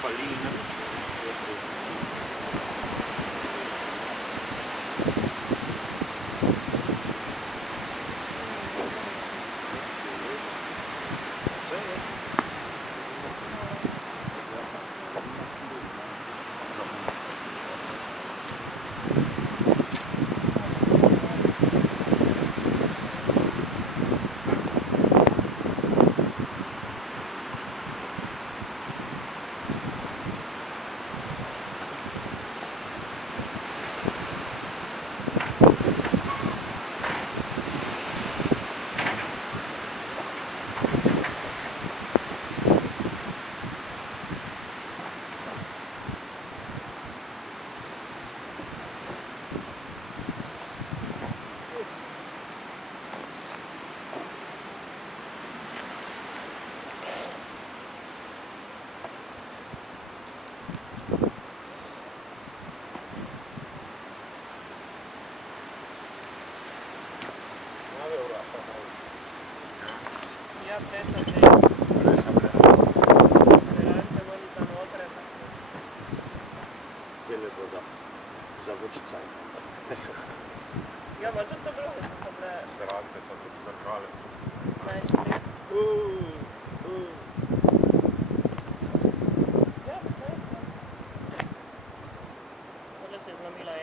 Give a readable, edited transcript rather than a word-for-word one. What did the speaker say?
Farfalina. Ja pensa che veramente quanta nuotere. Tyle woda. Zawódź cały. Ja ma tutto quello che si sopra. Serate è stato staccato. Maestri. Ja, maestri. Quello si snamila